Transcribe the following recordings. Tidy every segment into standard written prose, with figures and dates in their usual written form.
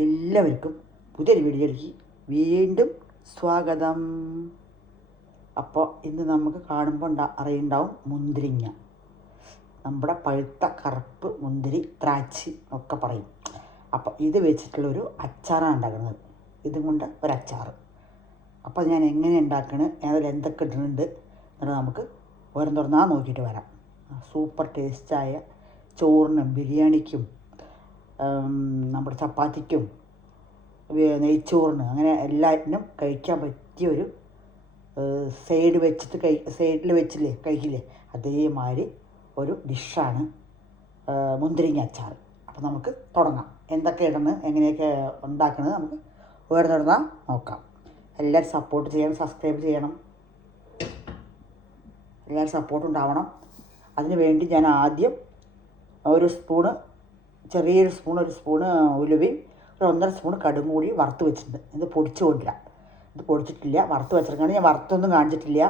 എല്ലാവർക്കും പുതിയൊരു വീഡിയോയിലേക്ക് വീണ്ടും സ്വാഗതം. അപ്പോൾ ഇന്ന് നമുക്ക് കാണുമ്പോൾ അറിയുണ്ടാവും മുന്തിരിങ്ങ, നമ്മുടെ പഴുത്ത കറുപ്പ് മുന്തിരി, ദ്രാക്ഷി ഒക്കെ പറയും. അപ്പോൾ ഇത് വെച്ചിട്ടുള്ളൊരു അച്ചാറാണ് ഉണ്ടാക്കുന്നത്. ഇതും കൊണ്ട് ഒരച്ചാർ. അപ്പോൾ ഞാൻ എങ്ങനെ ഉണ്ടാക്കണത്, അതിൽ എന്തൊക്കെ ഇടുന്നുണ്ട് എന്നുള്ളത് നമുക്ക് ഓരോന്നോരോന്നാ നോക്കിയിട്ട് വരാം. സൂപ്പർ ടേസ്റ്റായ ചോറിനും ബിരിയാണിക്കും നമ്മുടെ ചപ്പാത്തിക്കും നെയ്ച്ചോറിന് അങ്ങനെ എല്ലാറ്റിനും കഴിക്കാൻ പറ്റിയ ഒരു സൈഡിൽ വെച്ചില്ലേ കഴിക്കില്ലേ, അതേമാതിരി ഒരു ഡിഷാണ് മുന്തിരിങ്ങ അച്ചാർ. അപ്പോൾ നമുക്ക് തുടങ്ങാം. എന്തൊക്കെ ഇടണം, എങ്ങനെയൊക്കെ ഉണ്ടാക്കുന്നത് നമുക്ക് ഓരോന്നോരോന്നാ നോക്കാം. എല്ലാവരും സപ്പോർട്ട് ചെയ്യണം, സബ്സ്ക്രൈബ് ചെയ്യണം, എല്ലാവരും സപ്പോർട്ട് ഉണ്ടാവണം. അതിന് വേണ്ടി ഞാൻ ആദ്യം ഒരു ചെറിയൊരു സ്പൂണ് ഉലുവയും ഒരു 1.5 സ്പൂൺ കടുകും കൂടി വറുത്ത് വെച്ചിട്ടുണ്ട്. ഇത് പൊടിച്ചു കൊണ്ടില്ല, ഇത് പൊടിച്ചിട്ടില്ല, വറുത്ത് വെച്ചിരിക്കുകയാണ്. ഞാൻ വറുത്തൊന്നും കാണിച്ചിട്ടില്ല,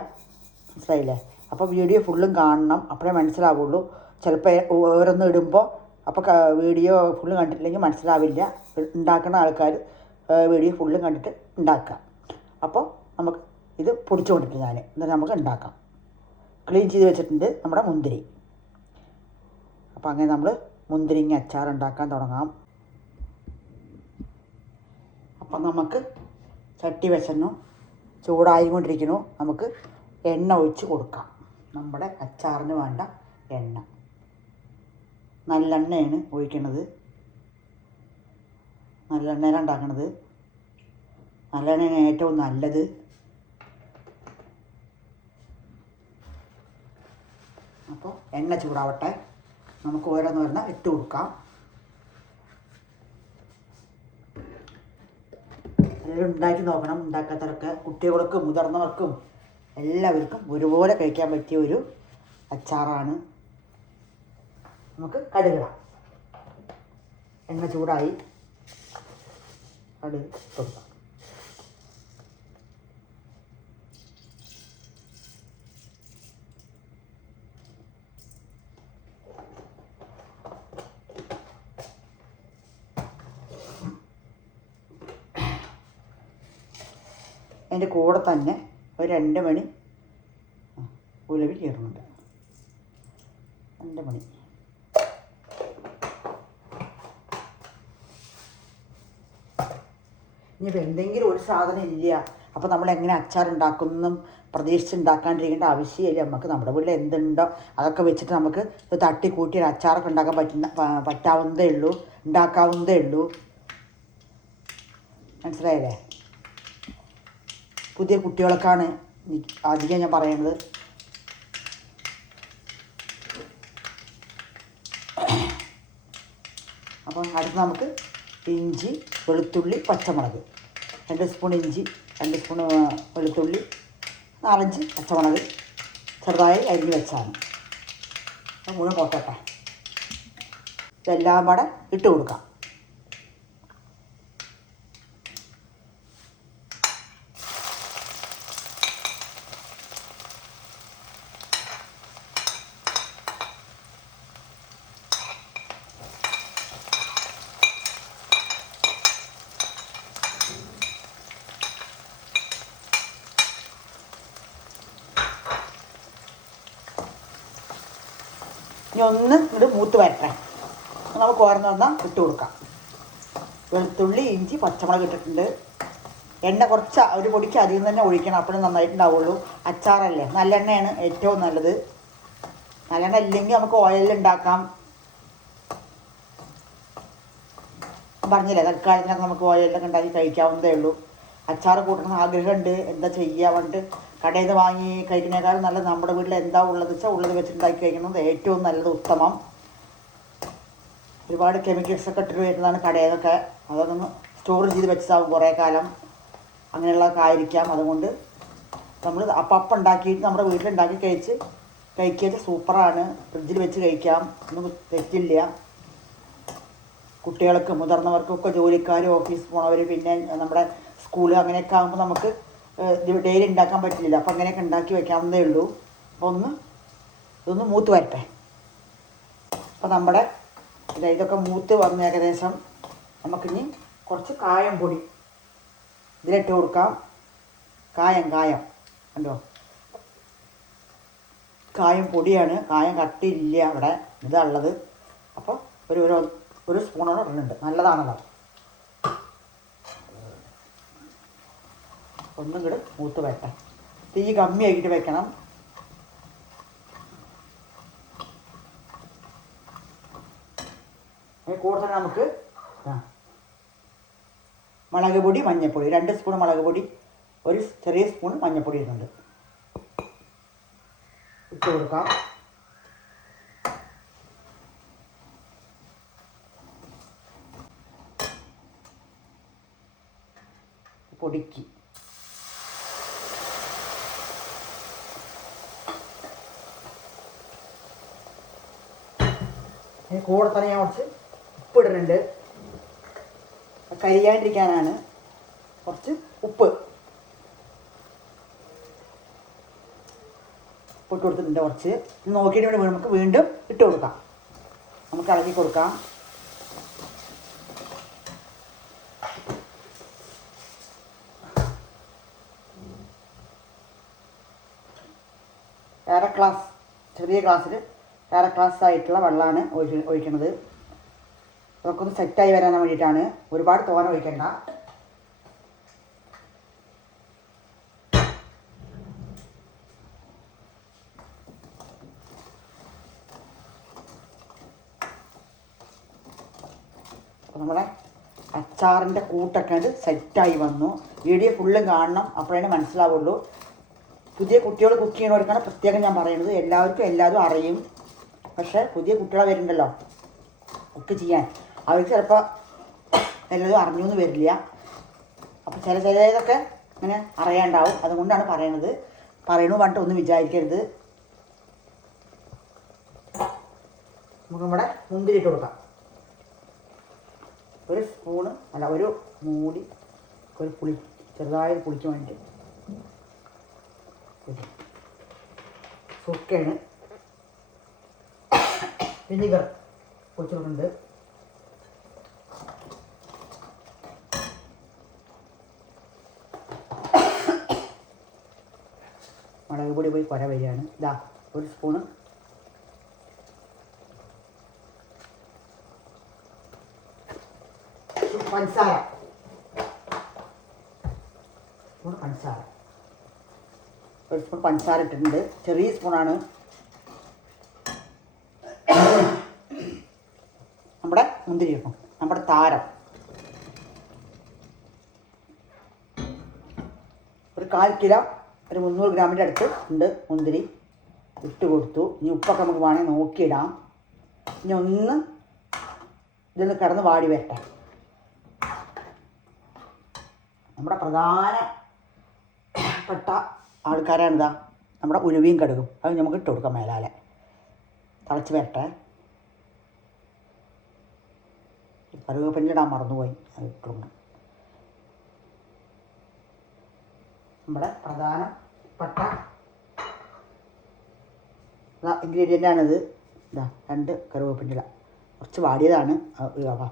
മനസ്സിലായില്ലേ? അപ്പോൾ വീഡിയോ ഫുള്ളും കാണണം, അപ്പോഴേ മനസ്സിലാവുള്ളൂ. ചിലപ്പോൾ ഓരോന്നും ഇടുമ്പോൾ അപ്പോൾ വീഡിയോ ഫുള്ളും കണ്ടിട്ടില്ലെങ്കിൽ മനസ്സിലാവില്ല. ഉണ്ടാക്കുന്ന ആൾക്കാർ വീഡിയോ ഫുള്ളും കണ്ടിട്ട് ഉണ്ടാക്കുക. അപ്പോൾ നമുക്ക് ഇത് പൊടിച്ചു കൊണ്ടിട്ടുണ്ട് ഞാൻ, എന്നിട്ട് നമുക്ക് ഉണ്ടാക്കാം. ക്ലീൻ ചെയ്ത് വെച്ചിട്ടുണ്ട് നമ്മുടെ മുന്തിരി. അപ്പോൾ അങ്ങനെ നമ്മൾ മുന്തിരിങ്ങ അച്ചാർ ഉണ്ടാക്കാൻ തുടങ്ങാം. അപ്പം നമുക്ക് ചട്ടി വെച്ചെന്നു ചൂടായി കൊണ്ടിരിക്കുന്നു. നമുക്ക് എണ്ണ ഒഴിച്ച് കൊടുക്കാം. നമ്മുടെ അച്ചാറിന് വേണ്ട എണ്ണ, നല്ലെണ്ണയാണ് ഒഴിക്കുന്നത്. നല്ലെണ്ണയിലാണ് ഉണ്ടാക്കുന്നത്. നല്ലെണ്ണയാണ് ഏറ്റവും നല്ലത്. അപ്പോൾ എണ്ണ ചൂടാവട്ടെ, നമുക്ക് ഓരോന്നോരോന്ന് ഇട്ട് കൊടുക്കാം. എല്ലാം ഉണ്ടാക്കി നോക്കണം. ഉണ്ടാക്കാത്തവരൊക്കെ, കുട്ടികൾക്കും മുതിർന്നവർക്കും എല്ലാവർക്കും ഒരുപോലെ കഴിക്കാൻ പറ്റിയ ഒരു അച്ചാറാണ്. നമുക്ക് കടുകിടാം. എണ്ണ ചൂടായി, കടുക് കൊടുക്കാം. അതിൻ്റെ കൂടെ തന്നെ ഒരു 2 മണി ഉലുവ ചേർന്നുണ്ട്. 2 മണി. ഇനിയിപ്പോൾ എന്തെങ്കിലും ഒരു സാധനം ഇല്ല, അപ്പോൾ നമ്മൾ എങ്ങനെ അച്ചാർ ഉണ്ടാക്കുന്നതും പ്രതീക്ഷിച്ച് ഉണ്ടാക്കാണ്ടിരിക്കേണ്ട ആവശ്യമില്ല. നമുക്ക് നമ്മുടെ വീട്ടിൽ എന്തുണ്ടോ അതൊക്കെ വെച്ചിട്ട് നമുക്ക് തട്ടിക്കൂട്ടി ഒരു അച്ചാറൊക്കെ ഉണ്ടാക്കാൻ പറ്റാവുന്നതേ ഉള്ളൂ, ഉണ്ടാക്കാവുന്നതേ ഉള്ളൂ. മനസ്സിലായില്ലേ? പുതിയ കുട്ടികൾക്കാണ് അധികം ഞാൻ പറയുന്നത്. അപ്പം അടുത്ത് നമുക്ക് ഇഞ്ചി, വെളുത്തുള്ളി, പച്ചമുളക്, 2 സ്പൂൺ ഇഞ്ചി, 2 സ്പൂൺ വെളുത്തുള്ളി, 4-5 പച്ചമുളക് ചെറുതായി അരിഞ്ഞ് വെച്ചാണ്. മുഴുവൻ പൊട്ടട്ടെ. ഇതെല്ലാം കൂടെ ഇട്ട് കൊടുക്കാം. ഇനി ഒന്ന് ഇങ്ങോട്ട് മൂത്ത് വരട്ടെ. നമുക്ക് ഓരോന്നോരോന്ന് ഇട്ട് കൊടുക്കാം. വെളുത്തുള്ളി, ഇഞ്ചി, പച്ചമുളക് ഇട്ടിട്ടുണ്ട്. എണ്ണ കുറച്ച് ഒരു പൊടിക്ക് അധികം തന്നെ ഒഴിക്കണം, അപ്പോഴും നന്നായിട്ടുണ്ടാവുള്ളൂ. അച്ചാറല്ലേ, നല്ലെണ്ണയാണ് ഏറ്റവും നല്ലത്. നല്ലെണ്ണ ഇല്ലെങ്കിൽ നമുക്ക് ഓയിലിൽ ഉണ്ടാക്കാം. പറഞ്ഞില്ലേ, തൽക്കാലത്തിനൊക്കെ നമുക്ക് ഓയിലൊക്കെ ഉണ്ടാക്കി കഴിക്കാവുന്നതേ ഉള്ളൂ. അച്ചാർ കൂട്ടണമെന്ന് ആഗ്രഹമുണ്ട്, എന്താ ചെയ്യാൻ വേണ്ടി. കടയിൽ നിന്ന് വാങ്ങി കഴിക്കുന്നതിനേക്കാളും നല്ലത് നമ്മുടെ വീട്ടിൽ എന്താ ഉള്ളത് വെച്ചാൽ ഉള്ളത് വെച്ചുണ്ടാക്കി കഴിക്കുന്നത് ഏറ്റവും നല്ലത്, ഉത്തമം. ഒരുപാട് കെമിക്കൽസൊക്കെ ഇട്ടിട്ട് വരുന്നതാണ് കടയിൽ നിന്നൊക്കെ. അതൊന്ന് സ്റ്റോർ ചെയ്ത് വെച്ചാൽ കുറേ കാലം അങ്ങനെയുള്ളതൊക്കെ ആയിരിക്കാം. അതുകൊണ്ട് നമ്മൾ അപ്പം ഉണ്ടാക്കിയിട്ട് നമ്മുടെ വീട്ടിലുണ്ടാക്കി കഴിക്കുക സൂപ്പറാണ്. ഫ്രിഡ്ജിൽ വെച്ച് കഴിക്കാം, ഒന്നും തെറ്റില്ല. കുട്ടികൾക്ക് മുതിർന്നവർക്കൊക്കെ, ജോലിക്കാർ, ഓഫീസ് പോണവർ, പിന്നെ നമ്മുടെ സ്കൂൾ അങ്ങനെയൊക്കെ ആകുമ്പോൾ നമുക്ക് ഡെയിലി ഉണ്ടാക്കാൻ പറ്റില്ല. അപ്പോൾ അങ്ങനെയൊക്കെ ഉണ്ടാക്കി വയ്ക്കാവുന്നതേ ഉള്ളൂ. അപ്പോൾ ഇതൊന്ന് മൂത്ത് വരട്ടെ. അപ്പോൾ നമ്മുടെ ഇതൊക്കെ മൂത്ത് വന്ന് ഏകദേശം നമുക്കിനി കുറച്ച് കായം പൊടി ഇതിലിട്ട് കൊടുക്കാം. കായം കണ്ടോ, കായം പൊടിയാണ്, കായം കട്ടിയില്ല അവിടെ, ഇതാണുള്ളത്. അപ്പോൾ ഒരു സ്പൂണോളം ഇടുന്നുണ്ട്, നല്ലതാണല്ലോ. ഒന്നും കൂടെ മൂത്ത് വരട്ടെ. തീ കമ്മിയാക്കിയിട്ട് വെക്കണം. കൂടെ തന്നെ നമുക്ക് മുളക് പൊടി, മഞ്ഞൾപ്പൊടി, 2 സ്പൂൺ മുളക് പൊടി, ഒരു ചെറിയ സ്പൂൺ മഞ്ഞൾപ്പൊടി ഇടുന്നുണ്ട്. ഇട്ട് കൊടുക്കാം. പൊടിക്ക് കൂടെ തന്നെ ഞാൻ കുറച്ച് ഉപ്പിടുന്നുണ്ട്, കരിയാണ്ടിരിക്കാനാണ്. കുറച്ച് ഉപ്പ് ഇട്ട് കൊടുത്തിട്ടുണ്ട്. കുറച്ച് നോക്കിയിട്ട് വേണ്ടി നമുക്ക് വീണ്ടും ഇട്ട് കൊടുക്കാം. നമുക്ക് ഇളക്കി കൊടുക്കാം. ചെറിയ ഗ്ലാസ്സിൽ അര ഗ്ലാസ് ആയിട്ടുള്ള വെള്ളമാണ് ഒഴിക്കുന്നത്. അതൊക്കെ ഒന്ന് സെറ്റായി വരാൻ വേണ്ടിയിട്ടാണ്. ഒരുപാട് തോന ഒഴിക്കണ്ട. നമ്മുടെ അച്ചാറിൻ്റെ കൂട്ടൊക്കെ സെറ്റായി വന്നു. വീഡിയോ ഫുള്ളും കാണണം, അപ്പോഴേ മനസ്സിലാവുള്ളൂ. പുതിയ കുട്ടികൾ കുക്ക് ചെയ്യണവർക്കാണ് പ്രത്യേകം ഞാൻ പറയുന്നത്. എല്ലാവർക്കും എല്ലാതും അറിയും, പക്ഷേ പുതിയ കുട്ടികളെ വരുന്നുണ്ടല്ലോ കുക്ക് ചെയ്യാൻ, അവർക്ക് ചിലപ്പോൾ എല്ലാതും അറിഞ്ഞു എന്ന് വരില്ല. അപ്പോൾ ചിലതൊക്കെ ഇങ്ങനെ അറിയാണ്ടാവും. അതുകൊണ്ടാണ് പറയണത്. പറഞ്ഞിട്ട് ഒന്നും വിചാരിക്കരുത്. നമുക്ക് നമ്മുടെ മുന്തിരി ഇട്ട് കൊടുക്കാം. ഒരു സ്പൂണ് അല്ല, ഒരു മൂടി, ഒരു പുളി, ചെറുതായി പുളിക്ക് വേണ്ടിയിട്ട് സുക്കയാണ്, വിനിഗർ ഒഴിച്ചിട്ടുണ്ട്. മുളക് പൊടി പോയി കുര വരികയാണ്. ഇതാ ഒരു സ്പൂണ് പഞ്ചസാര, ഒരു സ്പൂൺ പഞ്ചസാര ഇട്ടിട്ടുണ്ട്. ചെറിയ സ്പൂണാണ്. നമ്മുടെ മുന്തിരി ഇടണം, നമ്മുടെ താരം. ഒരു 1/4 കിലോ, ഒരു 300 ഗ്രാമിൻ്റെ അടുത്ത് ഉണ്ട് മുന്തിരി. ഇട്ട് കൊടുത്തു. ഇനി ഉപ്പൊക്കെ നമുക്ക് വേണമെങ്കിൽ നോക്കിയിടാം. ഇനി ഒന്ന് ഇതൊന്ന് കിടന്ന് വാടി വരട്ടെ. നമ്മുടെ പ്രധാനപ്പെട്ട ആൾക്കാരാണിതാ നമ്മുടെ ഉലുവയും കടുകും. അത് നമുക്ക് ഇട്ട് കൊടുക്കാം മേലാലെ. തിളച്ച് വരട്ടെ. കറുകപ്പഞ്ഞിടാൻ മറന്നുപോയി, അത് ഇട്ടുണ്ട്. നമ്മുടെ പ്രധാനപ്പെട്ട ഇൻഗ്രീഡിയൻ്റാണിത്. ഇതാ 2 കറുകപ്പഞ്ഞില. കുറച്ച് വാടിയതാണ്,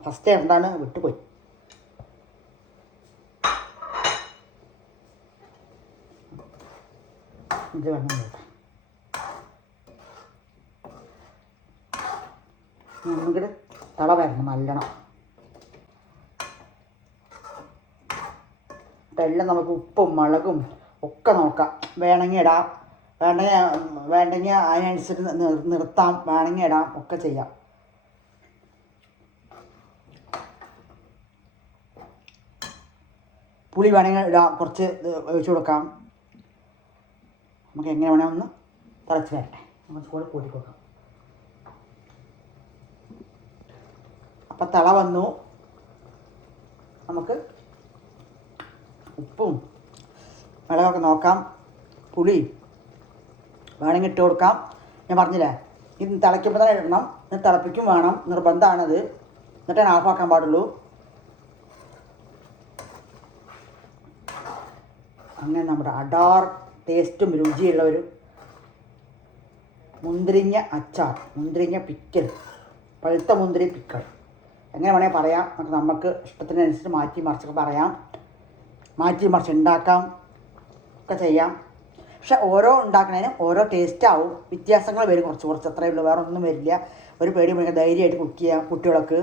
ഫസ്റ്റ് എന്താണ് വിട്ടുപോയി. ഇത് വേണം കേട്ടോ. ഒന്നുകൂടെ തള വരണം നല്ലോണം. എല്ലാം നമുക്ക് ഉപ്പും മുളകും ഒക്കെ നോക്കാം. വേണമെങ്കിൽ ഇടാം, വേണ്ടെങ്കിൽ അതിനനുസരിച്ച് നിർത്താം, വേണമെങ്കിൽ ഇടാം, ഒക്കെ ചെയ്യാം. പുളി വേണമെങ്കിൽ ഇടാം, കുറച്ച് ഒഴിച്ചു കൊടുക്കാം. നമുക്ക് എങ്ങനെ വേണമെങ്കിൽ ഒന്ന് തിളച്ച് വരട്ടെ. നമുക്ക് കൂടെ കൂട്ടി കൊടുക്കാം. അപ്പം തള വന്നു. നമുക്ക് ഉപ്പും മുളകൊക്കെ നോക്കാം. പുളി വേണമെങ്കിൽ ഇട്ട് കൊടുക്കാം. ഞാൻ പറഞ്ഞില്ലേ, ഇത് തിളയ്ക്കുമ്പോൾ തന്നെ ഇടണം. ഇത് തിളപ്പിക്കും വേണം, നിർബന്ധമാണത്. എന്നിട്ടാണ് ഓഫാക്കാൻ പാടുള്ളൂ. അങ്ങനെ നമ്മുടെ അടാർ ടേസ്റ്റും രുചിയുള്ള ഒരു മുന്തിരിങ്ങ അച്ചാർ, മുന്തിരിങ്ങ പിക്കൽ, പഴുത്ത മുന്തിരി പിക്കൽ എങ്ങനെ വേണമെങ്കിൽ പറയാം. നമുക്ക് ഇഷ്ടത്തിനനുസരിച്ച് മാറ്റി മറിച്ചൊക്കെ പറയാം, മാറ്റി മറിച്ച് ഉണ്ടാക്കാം ഒക്കെ ചെയ്യാം. പക്ഷെ ഓരോ ഉണ്ടാക്കുന്നതിനും ഓരോ ടേസ്റ്റ് ആവും, വ്യത്യാസങ്ങൾ വരും, കുറച്ച് കുറച്ച് അത്രയേ ഉള്ളൂ, വേറെ ഒന്നും വരില്ല. ഒരു പേടി മേടിക്കാൻ ധൈര്യമായിട്ട് കുക്ക് ചെയ്യാം കുട്ടികൾക്ക്.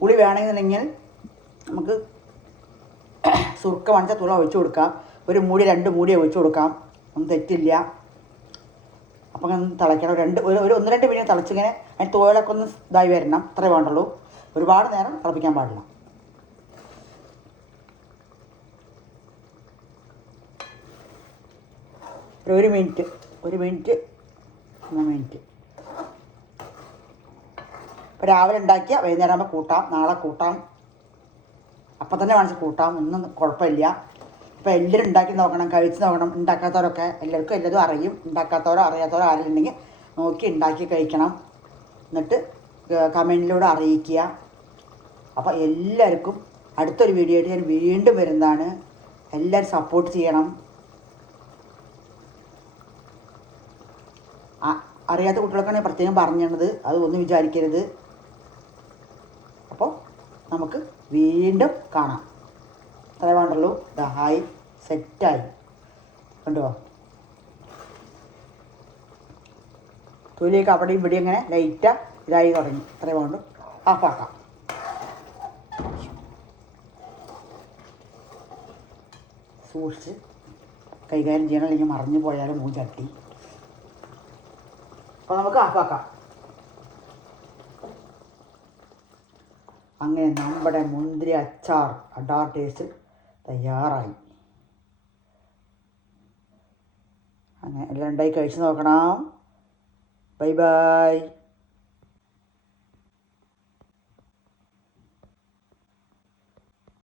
പുളി വേണമെന്നുണ്ടെങ്കിൽ നമുക്ക് സുർക്ക വാങ്ങിച്ചാൽ തുള ഒഴിച്ചു കൊടുക്കാം. ഒരു മൂടി 2 മൂടി ഒഴിച്ചു കൊടുക്കാം, ഒന്നും തെറ്റില്ല. അപ്പം അങ്ങനെ തിളയ്ക്കണം. ഒരു 1-2 മിനിറ്റ് തിളച്ചിങ്ങനെ അതിന് തോലൊക്കെ ഒന്ന് ഇതായി വരണം, അത്രേ വേണ്ടുള്ളൂ. ഒരുപാട് നേരം തിളപ്പിക്കാൻ പാടില്ല. ഒരു മിനിറ്റ് 1 മിനിറ്റ്. ഇപ്പോൾ രാവിലെ ഉണ്ടാക്കിയാൽ വൈകുന്നേരം ആകുമ്പോൾ കൂട്ടാം, നാളെ കൂട്ടാം, അപ്പം തന്നെ വേണമെങ്കിൽ കൂട്ടാം, ഒന്നും കുഴപ്പമില്ല. അപ്പോൾ എല്ലാവരും ഉണ്ടാക്കി നോക്കണം, കഴിച്ച് നോക്കണം. ഉണ്ടാക്കാത്തവരൊക്കെ എല്ലാവർക്കും എല്ലാതും അറിയും. ഉണ്ടാക്കാത്തവരോ അറിയാത്തവരോ ആരെങ്കിലും നോക്കി ഉണ്ടാക്കി കഴിക്കണം, എന്നിട്ട് കമൻറ്റിലൂടെ അറിയിക്കുക. അപ്പോൾ എല്ലാവർക്കും അടുത്തൊരു വീഡിയോ ആയിട്ട് ഞാൻ വീണ്ടും വരുന്നതാണ്. എല്ലാവരും സപ്പോർട്ട് ചെയ്യണം. അറിയാത്ത കുട്ടികൾക്കാണ് പ്രത്യേകം പറഞ്ഞത്, അത് ഒന്നും വിചാരിക്കരുത്. അപ്പോൾ നമുക്ക് വീണ്ടും കാണാം. അത്രേ വേണ്ടുള്ളൂ. ഹായ്, സെറ്റായി കണ്ടോ? തൊലിയൊക്കെ അവിടെയും ഇവിടെയും ഇങ്ങനെ ലൈറ്റാ ഇതായി തുടങ്ങി. അത്രേ വേണ്ടു. ഓഫാക്കാം. സൂക്ഷിച്ച് കൈകാര്യം ചെയ്യണം, അല്ലെങ്കിൽ മറിഞ്ഞു പോയാലും മൂഞ്ചട്ടി. അപ്പോൾ നമുക്ക് ഓഫാക്കാം. അങ്ങനെ നമ്മുടെ മുന്തിരി അച്ചാർ അടാർ ടേസ്റ്റ് തയ്യാറായി. അങ്ങനെ എല്ലാം ഉണ്ടായി കഴിച്ച് നോക്കണം. Bye bye.